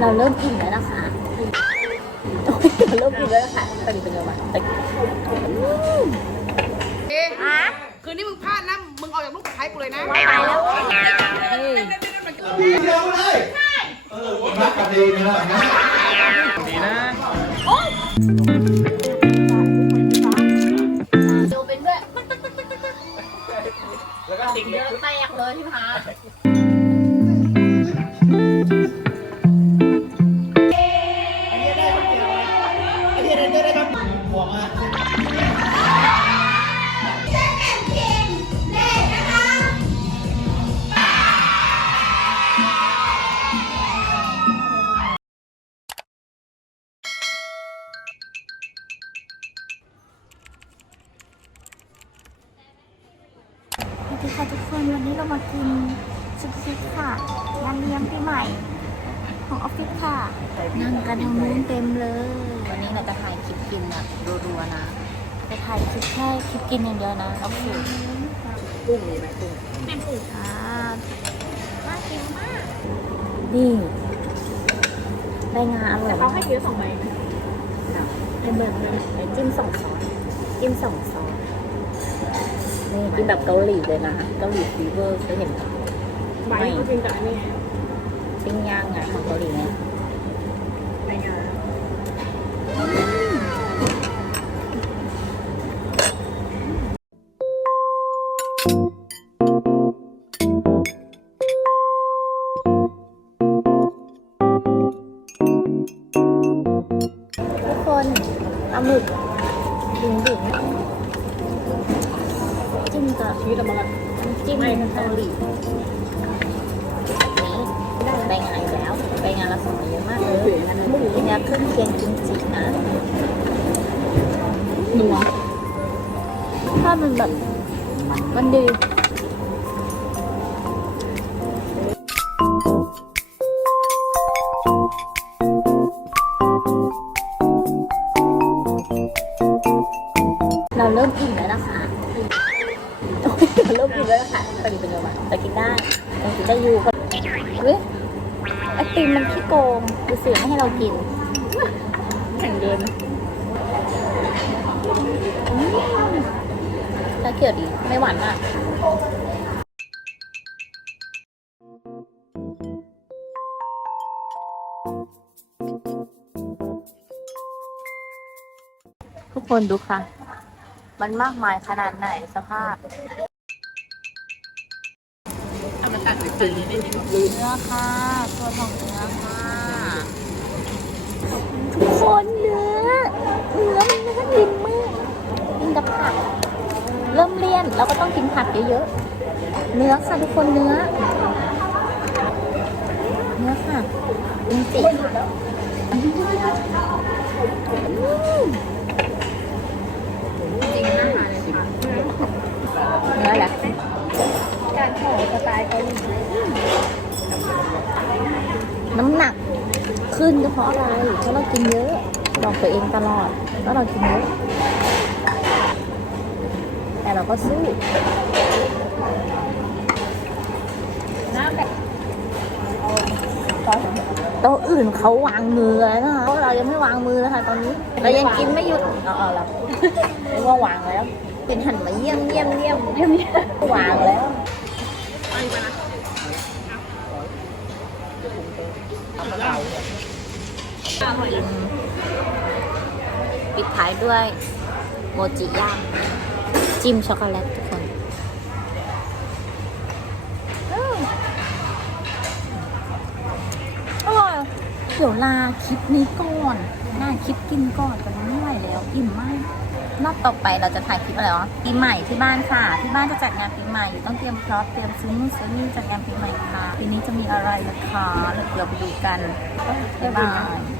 เราเริ่มอิ่มแล้วนะคะโอ้ยเราเริ่มอิ่มแล้วนะคะตอนนี้เป็นยังไงแต่เอ๊ะคืนนี้มึงพลาดนะ มึงออกจากลูกสะพ้ายกูเลยนะไปแล้วทีเดียวเลยเออรักกันดีนะนะดูเป็นด้วยแล้วก็ติ๊กเยอะแตกเลยที่พา ดีค่ะทุกคนวันนี้เรามากินซุปซิปค่ะงานเลี้ยงปีใหม่ ของออฟฟิศค่ะ นั่งกันทางนู้นเต็มเลย วันนี้เราจะถ่ายคลิปกินแบบรัวๆนะจะถ่ายคลิปแค่คลิปกินอย่างเดียวนะแล้วคือกุ้งมีไหมกุ้งเป็นปุ๋ยค่ะน่ากินมากนี่ได้งานอร่อยเขาให้เยอะสองใบเป็นเบิร์ดเลยจิ้มสองซอสจิ้มสองซอสนี่ กินแบบเกาหลีเลยนะเกาหลีฟีเวอร์เคยเห็นปะใบเขากินกับอันนี้ไงปิ้งย่างอะของเกาหลีเนี่ยใบงาทุกคนปลาหมึกดึงดึงจิ้ม กับชีวิตเรามาแบบน้ำจิ้มเกาหลีนี่ใบงานอีกแล้วใบงานละสองเยอะมากเลยหมูเนี่ยเครื่องเคียงกิมจินะนัวถ้ามันแบบมันดี งดูสิไม่ให้เรากิน แข่งเดินชาเขียวดี ไม่หวานมากทุกคนดูค่ะ มันมากมายขนาดไหนสภาพเอามาตัดหรือตื่นนิดนึงเนื้อค่ะ ตัวของเนื้อค่ะทุก คนเนื้อเนื้อมันน่ากินมากกินกับผักเริ่มเลี่ยนเราก็ต้องกินผักเยอะๆเนื้อค่ะทุกคนเนื้อ เนื้อค่ะจริงจิจริงน่าทานเลยค่ะเนื้อแหละการขอสไตล์เกาหลี น้ำหนัก ขึ้นก็เพราะอะไร เพราะเรากินเยอะ บอกตัวเองตลอดว่าเรากินเยอะ แต่เราก็สู้น้ำแบบโต๊ะอื่นเขาวางมือแล้วนะคะพวกเรายังไม่วางมือนะคะตอนนี้ เรายังกินไม่หยุดเอาเอาละเรียกว่าวางแล้ว เป็นหันมาเยี่ยมเยี่ยมเยี่ยมเยี่ยมเยี่ยมวางแล้ว ปิดท้ายด้วยโมจิย่างจิ้มช็อกโกแลตทุกคนอืมอร่อยเดี๋ยวลาคลิปนี้ก่อนหน้าคลิปกินก่อนกันไม่ไหวแล้ว อิ่มมากรอบต่อไปเราจะถ่ายคลิปอะไรวะปีใหม่ที่บ้านค่ะ ที่บ้านจะจัดงานปีใหม่ต้องเตรียมพร็อพเตรียมซื้อนู่นซื้อนี่จัดงานปีใหม่ค่ะปีนี้จะมีอะไรนะคะเดี๋ยวไปดูกันบ๊ายบาย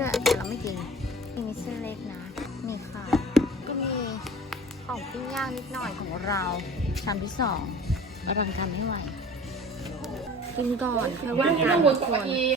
ด้วยแต่เราไม่กินมีเส้นเล็กนะนี่ค่ะ ก็มีของปิ้งย่างนิดหน่อยของเราชามที่สองกำลังทำไม่ไหวกินก่อนค่อยว่ากันทุกคน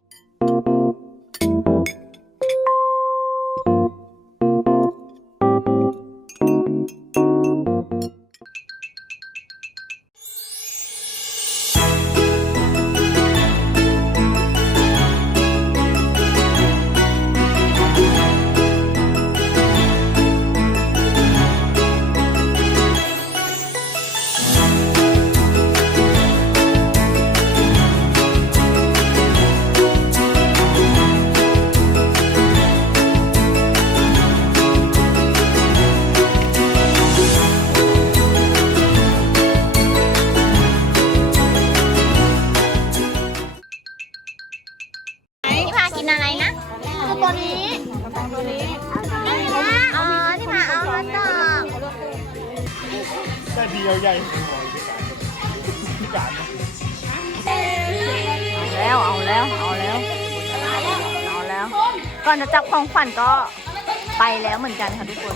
ก่อนจะจับของขวัญก็ไปแล้วเหมือนกันค่ะทุกคน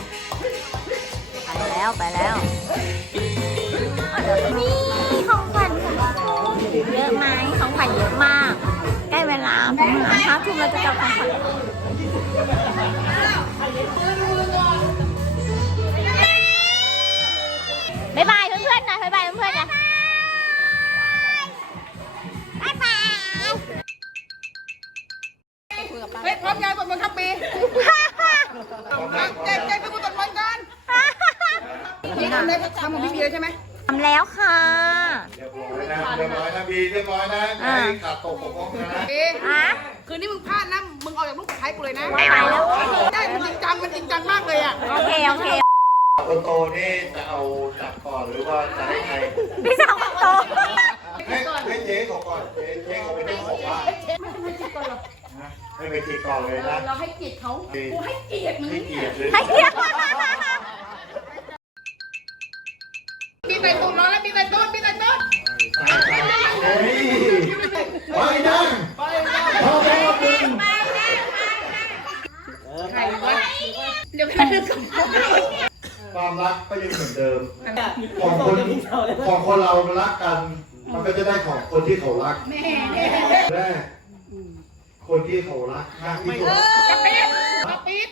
ไปแล้วไปแล้วนี่ของขวัญค่ะเยอะไหมของขวัญเยอะมาก ใกล้เวลาประมาณห้าทุ่มเราจะจับของขวัญบ๊ายบายเพื่อนๆหนะบ๊ายบายเพื่อนๆนะ มยายบทมันต์ครับปีเจ๊เจ๊ไปกูตดมันต์กันพี่ทำได้ทำของพี่เบียร์ใช่ไหมทำแล้วค่ะ เรียบร้อยนะเรียบร้อยนะบีเรียบร้อยนะไอ้ขาดตกของห้องนะเอ๊ะอะคืนนี้มึงพลาดนะ มึงออกจากลูกสะพ้ายกูเลยนะไปแล้วได้มันจริงจังมันจริงจังมากเลยอะ โอเค โอเคคนโตนี่จะเอาจับก่อนหรือว่าจะให้ใครพี่สาวของโตให้ให้เจ๊เขาก่อนเจ๊เจ๊เขาเป็นเจ้าของบ้าน ให้ไปจีบก่อนเลยนะเราให้เกียรติเขากูให้เกียรติมึงให้เกียรติเลยให้เกียรติมีใส่ตูดร้อนแล้วมีใส่ตูดมีใส่ตูดเฮ้ยไปนั่งพ่อแม่ดึงใครวะเดี๋ยวกันนึกกับความรักก็ยังเหมือนเดิม ของคนของคนเรารักกัน มันก็จะได้ของคนที่เขารักแม่แรก คนที่เขารักมากที่สุดกระปิดกระปิด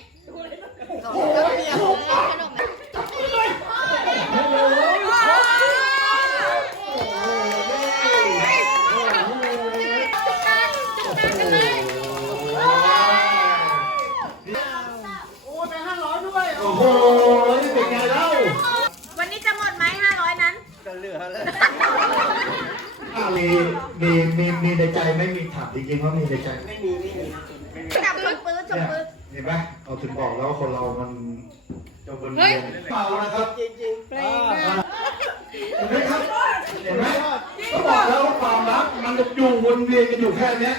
โอ้โหนี่เป็นไงเล่าวันนี้จะหมดไหมห้าร้อยนั้นอะ มีมีมีมีในใจไหม่มีถามจริงๆว่ามีในใจไม่มีจับปืนปืนจับเนี่ยปืนเห็นไหมเราถึงบอกแล้วว่าคนเรามันจะเป็นเปล่านะครับจริงๆเห็นไหมครับเห็นไหมก็บอกแล้วว่าความรักมันจะอยู่วนเวียนกันอยู่แค่เนี้ย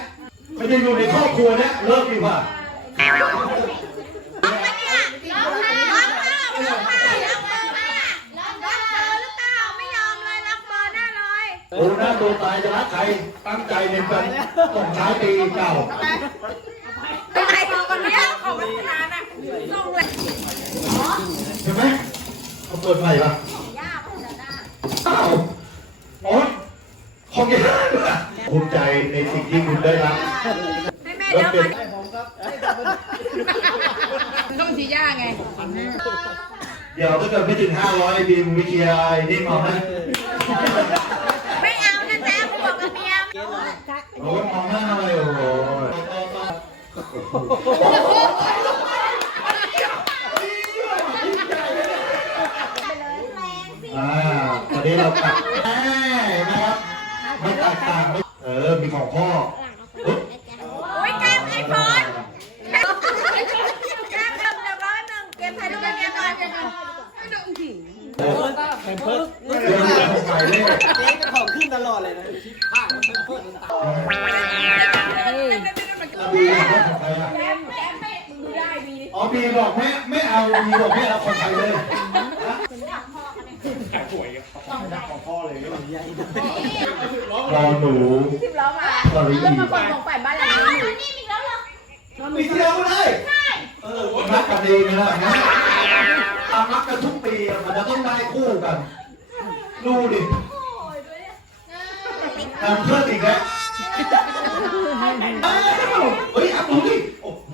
มันจะอยู่ในครอบครัวเนี้ยเลิกดีกว่า โอ้หน้าตัวตายจะรักใครตั้งใจในการส่งท้ายปีเก่าไปไหนก่อนเนี้ยเขาเป็นนานอะส่งเลยเห็นไหมเขาเปิดใหม่ปะอ้าวโอ๊ยของยาภูมิใจในสิ่งที่คุณได้รับแล้วเป็นมันก็เป็นทีย่าไง เดี๋ยวถ้าเกิดไม่ถึง500บีมวิทยานี่มาไหม โอ้ยมองหน้าหน่อยโอ้ยอ่าตอนนี้เรากลับ ดูดิทำเพื่อนอีกแล้วอ้าวเฮ้ยเอาดูดิ โอ้โห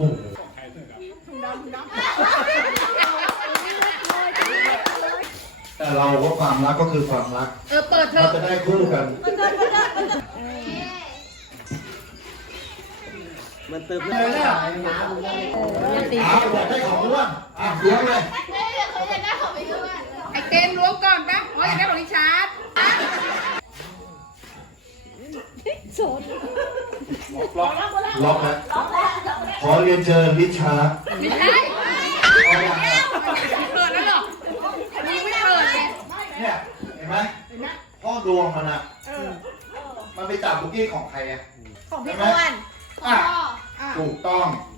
แต่เราก็ความรักก็คือความรัก เออเปิดเถเราอะจะได้คู่กัน มันเติมเลยเนี่ยอ้าวอยากได้ของอ้วนอะเลี้ยงเลย ไอเกมล้วงก่อนปะ อ๋ออยากได้ของริชาร์ดล็อกแล้วขอเรียนเชิญลิชาร์ดไม่ใช่เอาอย่างไรเปิดแล้วเหรอมึงไม่เปิดเลยเนี่ยเห็นไหมพ่อดวงมันอะมันไปจับคุกกี้ของใครอะของพี่อ้วน อะถูกต้องอ้าวนิ่ง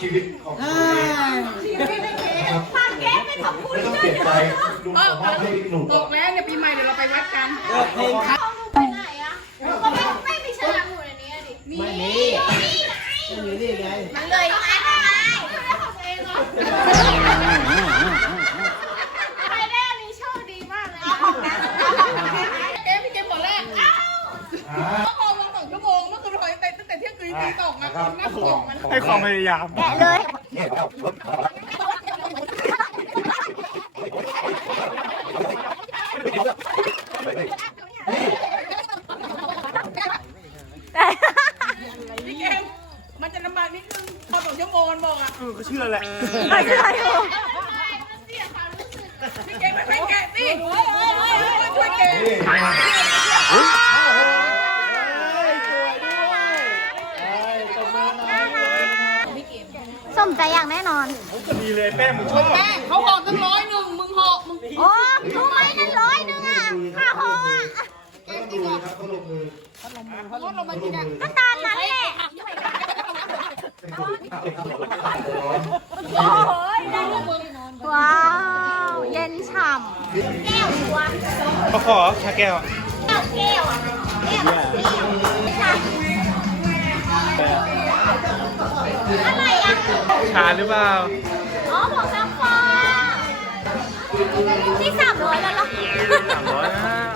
ชีวิตของตัวเองนะครับไม่ต้องเปลี่ยนใจลุงขอมอบให้หนูตก่อนกแล้วเนี่ยปีใหม่เดี๋ยวเราไปวัดกัน เพลงครับ นตีสองนะนะครับน่าสงมันให้ความพยายามแกะเลยพี่เกมมันจะลำบากนิดนึงพอสองชั่วโมงมันบอกอะก็เชื่อแหละไม่ใช่หรอพี่เกมไม่ให้แกะสิช่วยแกะ นี่นะ สมใจอย่างแน่นอน ดี เลยแป้งมึงชอบแป้งเขาห่อตั้งร้อยหนึ่งมึงห่อมึงโอ้รู้ไหมนั่นร้อยหนึ่งอะค่าหออะต้องดูนะครับเขาลงมือเขาลดลงมาทีเนี่ยก็ตามนั้นแหละร้อนโอ้โหได้ว้าวเย็นฉ่ำแก้วหัวเขาขอชาแก้วแก้วแก้วแก้วอะไรอะชาหรือเปล่า อ๋อของซักฟอกที่สามร้อยแล้วเหรอ สามร้อยนะ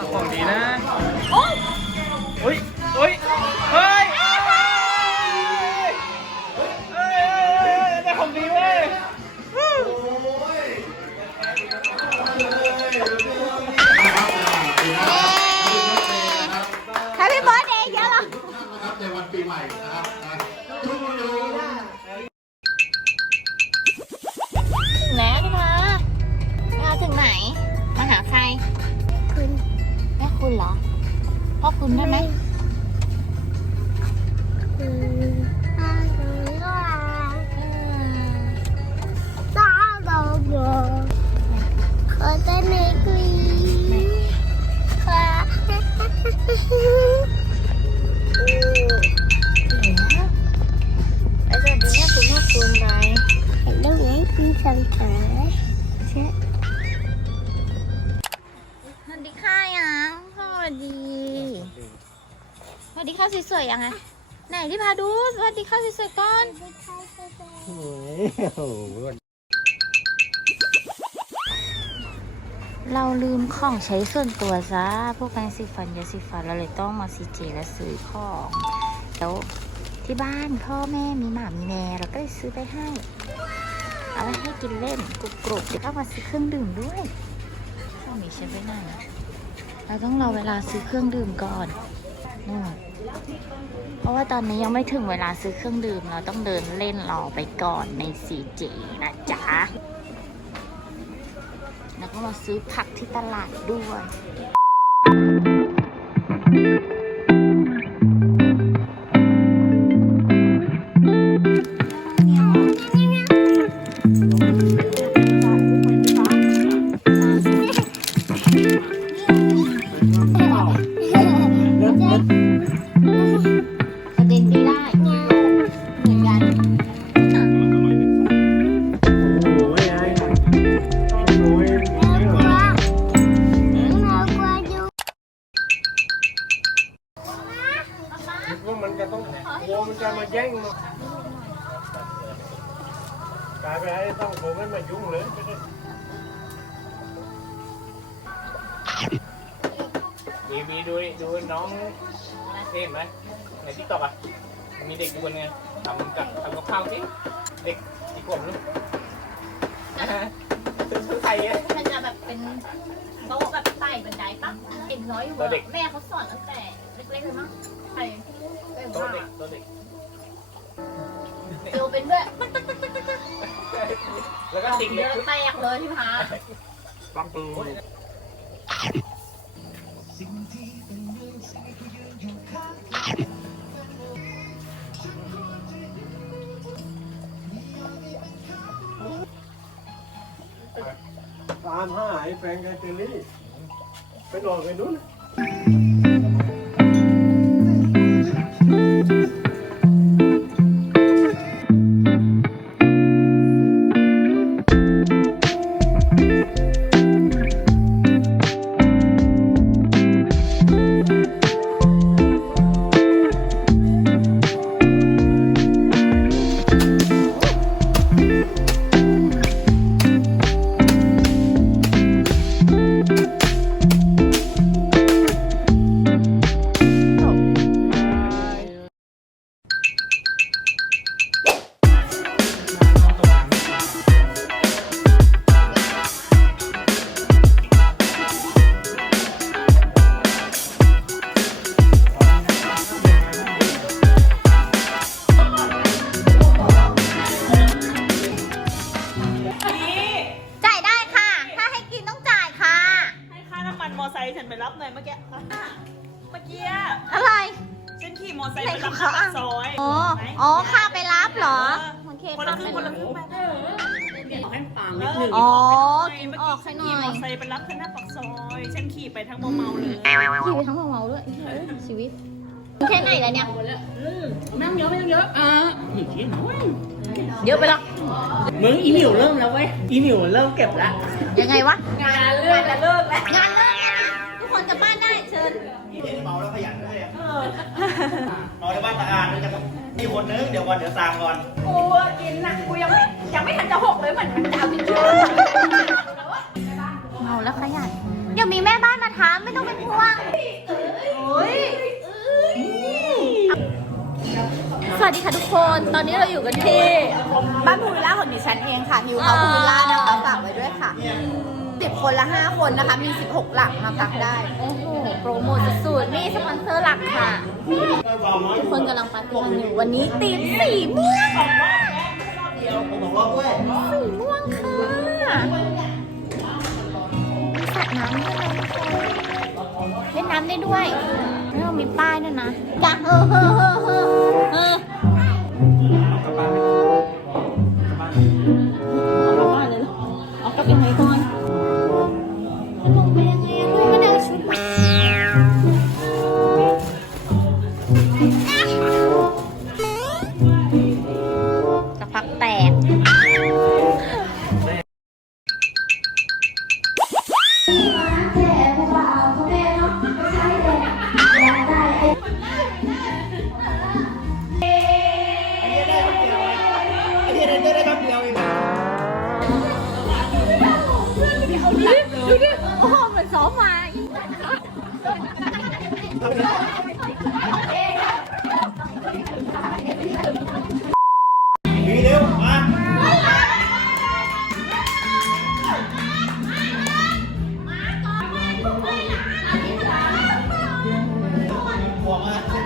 งขารสวัสดีค่ะยังสวัสดี วัสดีค่ะสวยๆยังไงไหนที่พาดูสวัสดีค่ะสวยๆก่อนโอ้ยโอ้โหเราลืมของใช้ส่วนตัวซะ พวกแปรงสีฟันยาสีฟันเราเลยต้องมาซีเจและซื้อของแล้วที่บ้านพ่อแม่มีหมามีแมวเราก็เลยซื้อไปให้ เอาไว้ให้กินเล่นกรุบๆเดี๋ยวก็มาซื้อเครื่องดื่มด้วยข้าวหมีเชฟไว้ไหนเราต้องรอเวลาซื้อเครื่องดื่มก่อน นู่นเพราะว่าตอนนี้ยังไม่ถึงเวลาซื้อเครื่องดื่ม เราต้องเดินเล่นรอไปก่อนในซีเจนะจ๊ะ แล้วก็มาซื้อผักที่ตลาดด้วย มันจะต้องกลัวมันจะมาแย่งมากลายไปไอ้ต้องโผล่ไม่มายุ่งเลยไม่ได้มีมีดูดูน้องเห็นไหมในทิกตอกอะ มีเด็กอยู่คนไงทำกับทำกับข้าวสิเด็กกี่ขวบลูกชุดไทยอะมันจะแบบเป็นโต๊ะแบบไต่บันไดปะเห็นน้อยอยู่ตัวเด็กแม่เขาสอนตั้งแต่เล็กๆเลยมั้ง ใช่เต็มตัวมากเด็กตัวเด็กเอวเป็นด้วยแล้วก็ติ่งเยเล็กอะแตกเลยที่พาปังปืนตามหาไอ้แฟนไกเตอรี่ไปนอนไปนู้น นอนในบ้านตะอาดด้วยกันมีคนนึงเดี๋ยววันเดี๋ยวสางก่อนกูกินนะกูยังไม่ยังไม่ทันจะหกเลยเหมือนมันจะเอาทิชชู่เมาแล้วขยันยังมีแม่บ้านมาถามไม่ต้องเป็นห่วงสวัสดีค่ะทุกคน ตอนนี้เราอยู่กันที่ บ้านภูวิลล่าของดิฉันเองค่ะฮิวเขาภูวิลล่านะคะฝากไว้ด้วยค่ะิบคนละห้าคนนะคะ มีสิบหกหลักมาพักได้ โอ้โห โปรโมทสุดๆนี่สปอนเซอร์หลักค่ะ ทุกคนกำลังปาร์ตี้กันอยู่วันนี้ตีสี่ม่วงสี่ม่วงค่ะมีสระน้ำด้วยเล่นน้ำได้ด้วยแล้วเรามีป้ายด้วยนะจ้ะเออเออเออเออเออ เอากลับบ้านเลยเอากลับยังไงก่อน วมา